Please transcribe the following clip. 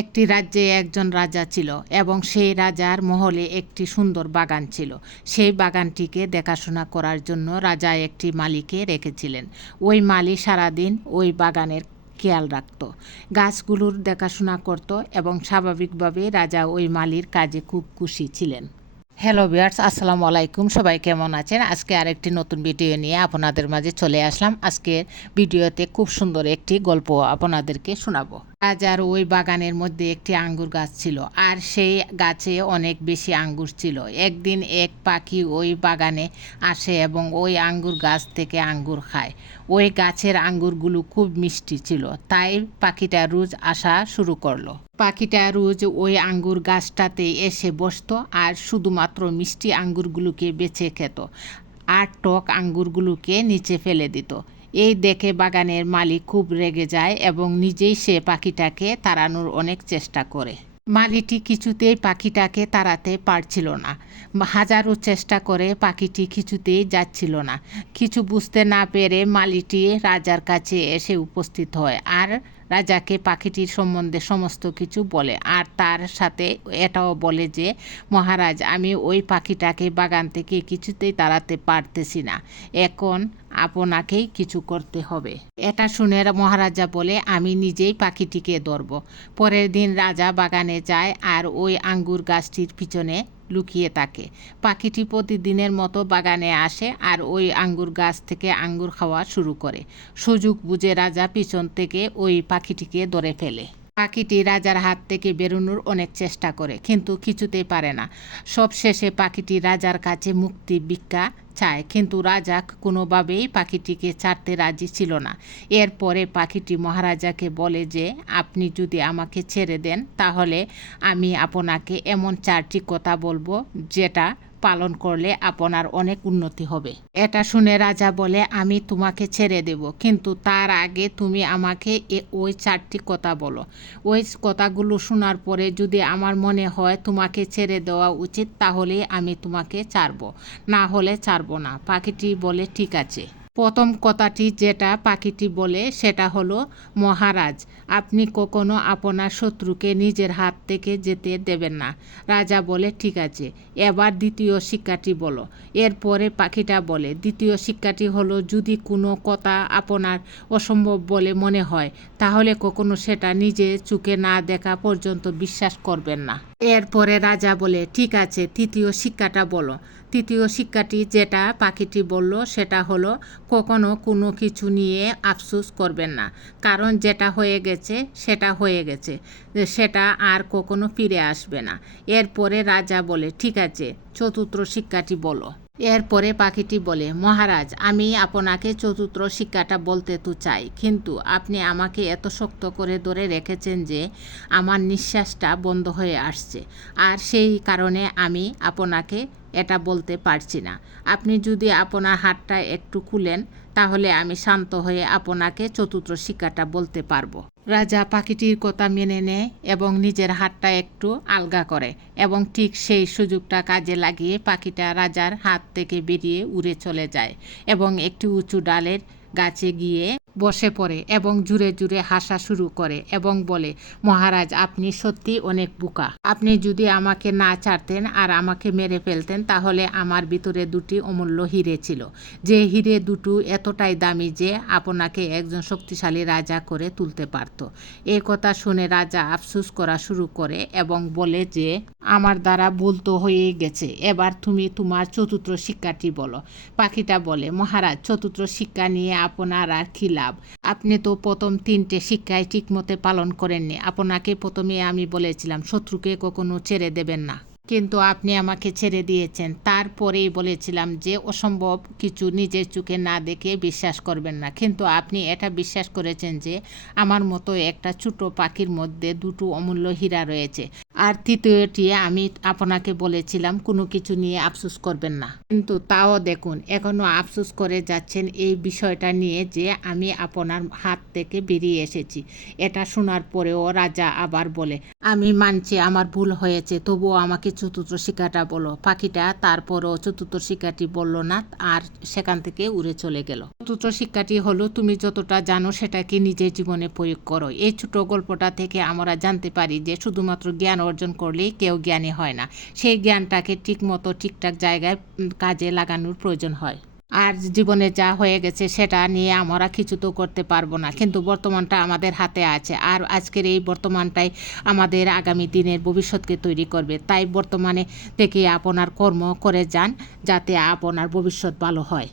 একটি রাজ্যে একজন রাজা ছিল এবং সেই রাজার মহলে একটি সুন্দর বাগান ছিল। সেই বাগানটিকে দেখাশোনা করার জন্য রাজা একটি মালিকে রেখেছিলেন। ওই মালি সারাদিন ওই বাগানের খেয়াল রাখত, গাছগুলোর দেখাশোনা করত এবং স্বাভাবিকভাবে রাজা ওই মালির কাজে খুব খুশি ছিলেন। হ্যালো ভিউয়ার্স, আসসালামু আলাইকুম। সবাই কেমন আছেন? আজকে আরেকটি নতুন ভিডিও নিয়ে আপনাদের মাঝে চলে আসলাম। আজকের ভিডিওতে খুব সুন্দর একটি গল্প আপনাদেরকে শোনাবো। রাজার ওই বাগানের মধ্যে একটি আঙ্গুর গাছ ছিল, আর সেই গাছে অনেক বেশি আঙ্গুর ছিল। একদিন এক পাখি ওই বাগানে আসে এবং ওই আঙ্গুর গাছ থেকে আঙ্গুর খায়। ওই গাছের আঙ্গুরগুলো খুব মিষ্টি ছিল, তাই পাখিটা রোজ আসা শুরু করলো। পাখিটা রোজ ওই আঙ্গুর গাছটাতে এসে বসতো আর শুধুমাত্র মিষ্টি আঙ্গুরগুলোকে বেছে খেত, আর টক আঙ্গুরগুলোকে নিচে ফেলে দিত। এই দেখে বাগানের মালিক খুব রেগে যায় এবং নিজেই সে পাখিটাকে তাড়ানোর অনেক চেষ্টা করে। মালিটি কিছুতেই পাখিটাকে তাড়াতে পারছিল না। হাজারো চেষ্টা করে পাখিটি কিছুতেই যাচ্ছিল না। কিছু বুঝতে না পেরে মালিটি রাজার কাছে এসে উপস্থিত হয় আর রাজাকে পাখিটির সম্বন্ধে সমস্ত কিছু বলে, আর তার সাথে এটাও বলে যে, মহারাজ, আমি ওই পাখিটাকে বাগান থেকে কিছুতেই তাড়াতে পারতেছি না, এখন আপনাকেই কিছু করতে হবে। এটা শুনে মহারাজা বলে, আমি নিজেই পাখিটিকে ধরব। পরের দিন রাজা বাগানে যায় আর ওই আঙ্গুর গাছটির পিছনে লুকিয়ে থাকে। পাখিটি প্রতিদিনের মতো বাগানে আসে আর ওই আঙ্গুর গাছ থেকে আঙ্গুর খাওয়া শুরু করে। সুযোগ বুঝে রাজা পিছন থেকে ওই পাখিটিকে ধরে ফেলে। পাখিটি রাজার হাত থেকে বেরোনোর অনেক চেষ্টা করে, কিন্তু কিছুতেই পারে না। সব শেষে পাখিটি রাজার কাছে মুক্তি ভিক্ষা চায়, কিন্তু রাজা কোনোভাবেই পাখিটিকে ছাড়তে রাজি ছিল না। এরপরে পাখিটি মহারাজাকে বলে যে, আপনি যদি আমাকে ছেড়ে দেন তাহলে আমি আপনাকে এমন 4টি কথা বলবো যেটা পালন করলে আপনার অনেক উন্নতি হবে। এটা শুনে রাজা বলে, আমি তোমাকে ছেড়ে দেব, কিন্তু তার আগে তুমি আমাকে ওই 4টি কথা বলো। ওই কথাগুলো শোনার পরে যদি আমার মনে হয় তোমাকে ছেড়ে দেওয়া উচিত তাহলে আমি তোমাকে ছাড়ব, না হলে ছাড়ব না। পাখিটি বলে, ঠিক আছে। প্রথম কথাটি যেটা পাখিটি বলে সেটা হলো, মহারাজ, আপনি কখনো আপনার শত্রুকে নিজের হাত থেকে যেতে দেবেন না। রাজা বলে, ঠিক আছে, এবার দ্বিতীয় শিক্ষাটি বলো। এরপরে পাখিটা বলে, দ্বিতীয় শিক্ষাটি হলো, যদি কোনো কথা আপনার অসম্ভব বলে মনে হয় তাহলে কখনো সেটা নিজে চোখে না দেখা পর্যন্ত বিশ্বাস করবেন না। এরপরে রাজা বলে, ঠিক আছে, তৃতীয় শিক্ষাটা বলো। তৃতীয় শিক্ষাটি যেটা পাখিটি বলল সেটা হলো, কখনো কোনো কিছু নিয়ে আফসোস করবেন না, কারণ যেটা হয়ে গেছে সেটা হয়ে গেছে, সেটা আর কখনো ফিরে আসবে না। এরপরে রাজা বলে, ঠিক আছে, চতুর্থ শিক্ষাটি বলো। এরপরে পাখিটি বলে, মহারাজ, আমি আপনাকে চতুর্থ শিক্ষাটা বলতে তো চাই, কিন্তু আপনি আমাকে এত শক্ত করে ধরে রেখেছেন যে আমার নিঃশ্বাসটা বন্ধ হয়ে আসছে, আর সেই কারণে আমি আপনাকে এটা বলতে পারছি না। আপনি যদি আপনার হাতটা একটু খুলেন তাহলে আমি শান্ত হয়ে আপনাকে চতুর্থ শিক্ষাটা বলতে পারবো। রাজা পাখিটির কথা মেনে নেয় এবং নিজের হাতটা একটু আলগা করে, এবং ঠিক সেই সুযোগটা কাজে লাগিয়ে পাখিটা রাজার হাত থেকে বেরিয়ে উড়ে চলে যায় এবং একটি উঁচু ডালের গাছে গিয়ে বসে পড়ে এবং জুড়ে জুড়ে হাসা শুরু করে এবং বলে, মহারাজ, আপনি সত্যি অনেক বোকা। আপনি যদি আমাকে না ছাড়তেন আর আমাকে মেরে ফেলতেন তাহলে আমার ভিতরে 2টি অমূল্য হিরে ছিল, যে হিরে দুটো এতটাই দামি যে আপনাকে একজন শক্তিশালী রাজা করে তুলতে পারত। এই কথা শুনে রাজা আফসোস করা শুরু করে এবং বলে যে, আমার দ্বারা ভুল তো হয়েই গেছে, এবার তুমি তোমার চতুর্থ শিক্ষাটি বলো। পাখিটা বলে, মহারাজ, চতুর্থ শিক্ষা নিয়ে আপনার আর কি লাভ? আপনি তো প্রথম 3টে শিক্ষায় ঠিকমতো পালন করেননি। আপনাকে প্রথমে আমি বলেছিলাম শত্রুকে কখনো ছেড়ে দেবেন না, কিন্তু আপনি আমাকে ছেড়ে দিয়েছেন। তারপরেই বলেছিলাম যে অসম্ভব কিছু নিজের চোখে না দেখে বিশ্বাস করবেন না, কিন্তু আপনি এটা বিশ্বাস করেছেন যে আমার মতো একটা ছোট পাখির মধ্যে 2টো অমূল্য হীরা রয়েছে। আর তৃতীয়টি আমি আপনাকে বলেছিলাম কোনো কিছু নিয়ে আফসোস করবেন না, কিন্তু তাও দেখুন এখনও আফসোস করে যাচ্ছেন এই বিষয়টা নিয়ে যে আমি আপনার হাত থেকে বেরিয়ে এসেছি। এটা শোনার পরেও রাজা আবার বলে, আমি মানছি আমার ভুল হয়েছে, তবুও আমাকে চতুর্থ শিক্ষাটা বলো। পাখিটা তারপরও চতুর্থ শিক্ষাটি বলল না আর সেখান থেকে উড়ে চলে গেল। চতুর্থ শিক্ষাটি হলো, তুমি যতটা জানো সেটাকে নিজের জীবনে প্রয়োগ করো। এই ছোট গল্পটা থেকে আমরা জানতে পারি যে শুধুমাত্র জ্ঞান অর্জন করলেই কেউ জ্ঞানী হয় না, সেই জ্ঞানটাকে ঠিকমতো ঠিকঠাক জায়গায় কাজে লাগানোর প্রয়োজন হয়। আর জীবনে যা হয়ে গেছে সেটা নিয়ে আমরা কিছু তো করতে পারবো না, কিন্তু বর্তমানটা আমাদের হাতে আছে, আর আজকের এই বর্তমানটাই আমাদের আগামী দিনের ভবিষ্যৎকে তৈরি করবে। তাই বর্তমানে থেকে আপনার কর্ম করে যান, যাতে আপনার ভবিষ্যৎ ভালো হয়।